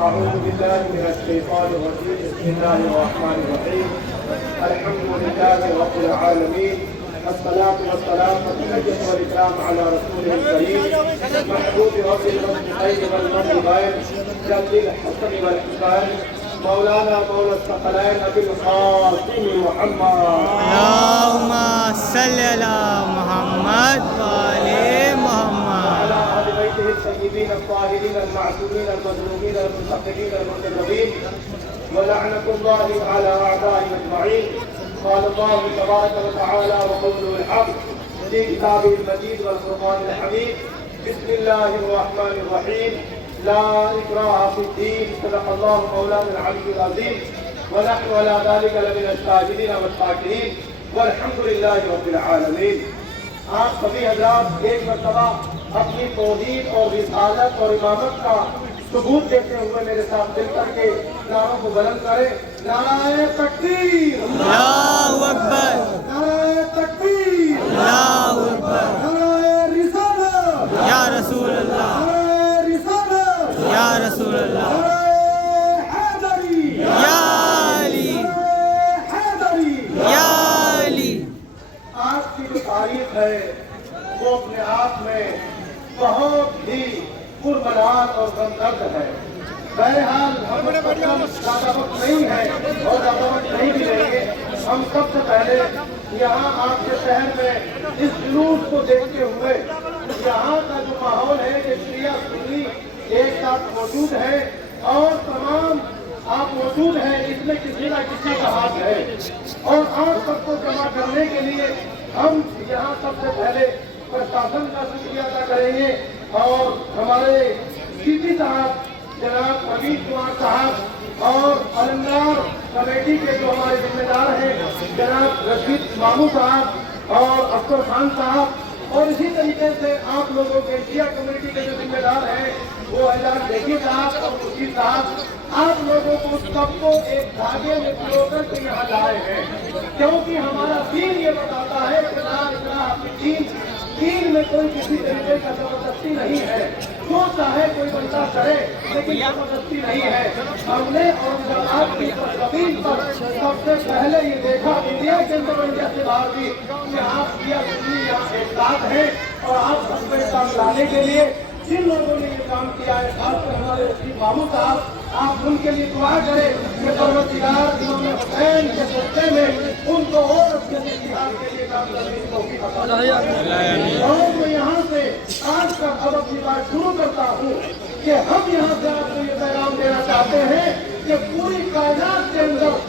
أعوذ بالله من الشيطان الرجيم بسم الله الرحمن الرحيم الحمد لله رب العالمين الصلاة والسلام والإكرام على رسوله الكريم محبوب رب المشرقين والمغربين جل الحسن والحسين مولانا مولى الثقلين أبي القاسم محمد اللهم صل على محمد وعلى محمد وعلى آل بيته الطيبين الطاهرين المعصومين المظلومين المنتقمين المنتقمين ولعنة الله على أعدائهم أجمعين. قال الله تبارك وتعالى وقوله الحق في كتابه المجيد والقرآن الحميد بسم الله الرحمن الرحيم لا إكراه في الدين صدق الله مولانا العلي العظيم ونحن على ذلك لمن الشاهدين والشاكرين والحمد لله رب العالمين. آپ سبھی حضرات ایک مرتبہ اپنی توحید اور رسالت اور امامت کا ثبوت دیتے ہوئے میرے ساتھ مل کر کے نعروں کو بلند کریں. نعرہ تکبیر، اللہ اکبر، نعرہ تکبیر، اللہ اکبر، نعرہ رسالت، یا رسول اللہ، نعرہ رسالت، یا رسول اللہ، نعرہ حیدری، یا علی، نعرہ حیدری. یا علی. آج کی جو تاریخ ہے وہ اپنے آپ میں بہت ہی پرملال اور غمدرد ہے. بہرحال ہم زیادہ وقت نہیں ہے اور زیادہ وقت نہیں بھی لیں گے. ہم سب سے پہلے یہاں آپ کے شہر میں اس جلوس کو دیکھتے ہوئے یہاں کا جو ماحول ہے کہ شیعہ سنی ایک ساتھ موجود ہے اور تمام آپ موجود ہیں، اس میں کسی نہ کسی کا ہاتھ ہے اور آپ سب کو جمع کرنے کے لیے ہم یہاں سب سے پہلے پرشاسن کا شکریہ ادا کریں گے اور ہمارے سی پی صاحب جناب حمید کمار صاحب اور علمدار کمیٹی کے جو ہمارے ذمہ دار ہیں جناب رشید مامو صاحب اور افسر خان صاحب اور اسی طریقے سے آپ لوگوں کے شیعہ کمیٹی کے جو ذمہ دار ہیں وہ اعجاز دیگی صاحب اور رشید صاحب، آپ لوگوں کو سب کو ایک دھاگے میں پرو کر کے یہاں لائے ہیں کیونکہ ہمارا دین یہ بتاتا ہے کہ لا الہ الا دین میں کوئی کسی طریقے کا زبردستی نہیں ہے. جو چاہے کوئی بندہ کرے لیکن زبردستی نہیں ہے. ہم نے اور جماعت کی زمین پر سب سے پہلے یہ دیکھا انڈیا کے اندر انڈیا سے باہر بھی کہ آپ شیعہ سنی یہاں ایک ساتھ ہیں اور آپ سب کو کام لانے کے لیے جن لوگوں نے یہ کام کیا ہے خاص کر ہمارے رشید مامو صاحب، آپ ان کے لیے دعا کریں کہ پروردگار امام حسین کے صدقے میں ان کو اور اچھے سے جہاد کے لیے کام کرنے کی توفیق عطا فرمائے. اور میں یہاں سے آج کا اب اپنی بات شروع کرتا ہوں کہ ہم یہاں سے آپ کو یہ پیغام دینا چاہتے ہیں کہ پوری کائنات کے اندر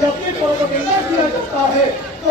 جب بھی پروپیگنڈا کیا جاتا ہے تو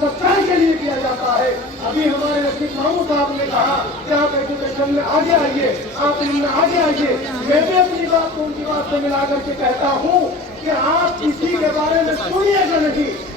سچائی کے لیے کیا جاتا ہے. ابھی ہمارے رشید مامو صاحب نے کہا کہ آپ ایجوکیشن میں آگے آئیے، آپ علم میں آگے آئیے. میں بھی اپنی بات کو ان کی بات سے ملا کر کے کہتا ہوں کہ آپ کسی کے بارے میں سنیے گا نہیں،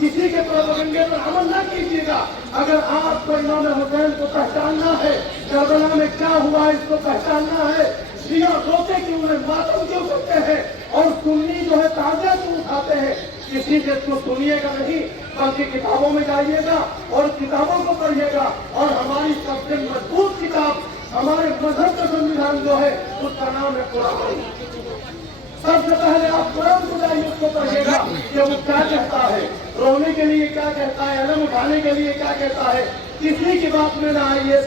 کسی کے پروپیگنڈے پر عمل نہ کیجیے گا. اگر آپ کو امام حسین کو پہچاننا ہے، کربلا میں کیا ہوا اس کو پہچاننا ہے، شیعہ روتے کیوں ہیں، ماتم کیوں کرتے ہیں اور سنی جو ہے تعزیہ کیوں اٹھاتے ہیں، کسی سے تو سنیے گا نہیں بلکہ کتابوں میں جائیے گا اور کتابوں کو پڑھیے گا. اور ہماری سب سے مضبوط کتاب ہمارے مذہب کا سنویدھان جو ہے اس کا نام ہے قرآن. سب سے پہلے آپ قرآن کو جائیے، اس کو پڑھیے گا کہ وہ کیا کہتا ہے، رونے کے لیے کیا کہتا ہے، علم اٹھانے کے لیے کیا کہتا ہے. کسی کی بات میں نہ آئیے،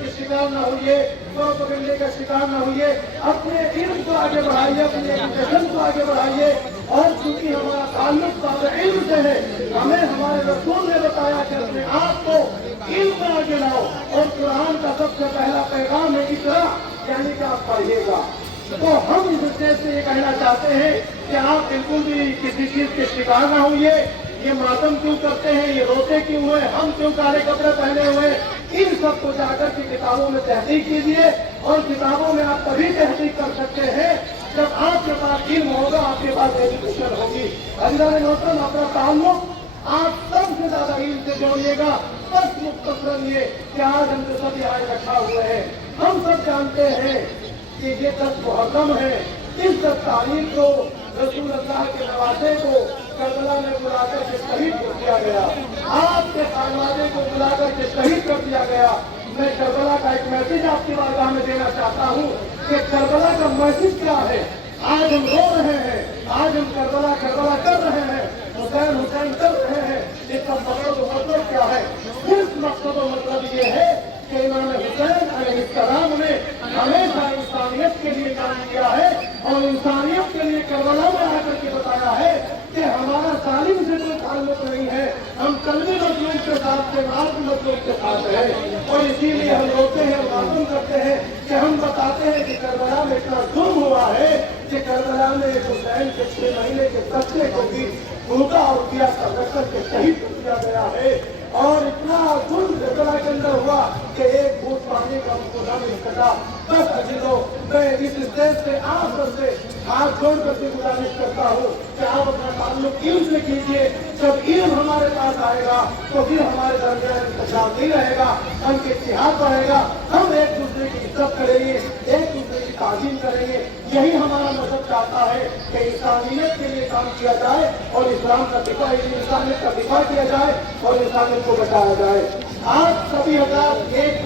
کے شکار نہ ہوئیے، پروپیگنڈے کا شکار نہ ہوئیے. اپنے علم کو آگے بڑھائیے، اپنے ایجوکیشن کو آگے بڑھائیے. اور چونکہ ہمارا تعلق طالب علم سے ہے، ہمیں ہمارے رسول نے بتایا کہ اپنے آپ کو علم میں آگے لاؤ اور قرآن کا سب سے پہلا پیغام ہے اقرا، یعنی کہ آپ پڑھیے گا. تو ہم اس وجہ سے یہ کہنا چاہتے ہیں کہ آپ بالکل بھی کسی چیز کے شکار نہ ہوئیے. یہ ماتم کیوں کرتے ہیں، یہ روتے کیوں ہوئے، ہم کیوں کالے کپڑے پہنے ہوئے، ان سب کو جا کر کے کتابوں میں تحقیق کیجیے. اور کتابوں میں آپ تبھی تحقیق کر سکتے ہیں جب آپ کے پاس علم ہوگا، آپ کے پاس ایجوکیشن ہوگی. عزیزان محترم، اپنا تعلق آپ سب سے زیادہ علم سے جوڑیے گا. بس مختصراً یہ کہ آج ہم جو سب یہاں اکٹھا ہوئے ہیں، ہم سب جانتے ہیں کہ یہ 10 محرم ہے. اس 10 تاریخ کو رسول اللہ کے نواسے کو کربلا میں بلا کر کے شہید کر دیا گیا، آپ کے خانوادے کو بلا کر کے شہید کر دیا گیا۔ میں کربلا کا ایک میسج آپ کی بارگاہ میں دینا چاہتا ہوں کہ کربلا کا میسج کیا ہے۔ آج ہم رو رہے ہیں، آج ہم کربلا کربلا کر رہے ہیں، حسین حسین کر رہے ہیں، اس کا مقصد و مطلب کیا ہے؟ صرف مقصد و مطلب یہ ہے کہ امام حسین علیہ السلام نے ہمیشہ انسانیت کے لیے کام کیا ہے اور انسانیت کے لیے کربلا میں آ کر کے بتایا ہے کہ ہمارا ظالم سے کوئی تعلق نہیں ہے، ہم قلبی مظلوم کے ساتھ تھے، مال کی مظلوم کے ساتھ ہیں، اور اسی لیے ہم روتے ہیں، معلوم کرتے ہیں کہ ہم بتاتے ہیں کہ کربلا میں اتنا ظلم ہوا ہے کہ کربلا میں حسین کے 6 مہینے کے بچے کو بھی بھوکا اور دیا کر کے شہید کر دیا گیا ہے، اور اتنا ظلم کربلا کے اندر ہوا کہ ایک بوٹ پانی کا ان کو نہ مل سکا۔ بس عزیزوں، میں اس اسٹیج سے آپ سب سے ہاتھ جوڑ کر کے گزارش کرتا ہوں کہ آپ اپنا تعلق علم سے کیجیے، جب علم ہمارے پاس آئے گا تو پھر ہمارے درمیان انتشار نہیں رہے گا، ہم کے اتحاد رہے گا، ہم ایک دوسرے کی عزت کریں گے، ایک دوسرے کی تعظیم کریں گے۔ یہی ہمارا مذہب چاہتا ہے کہ انسانیت کے لیے کام کیا جائے اور اسلام کا دفاع، انسانیت کا دفاع کیا جائے اور انسانیت کو بچایا جائے۔ آج سبھی حضرات ایک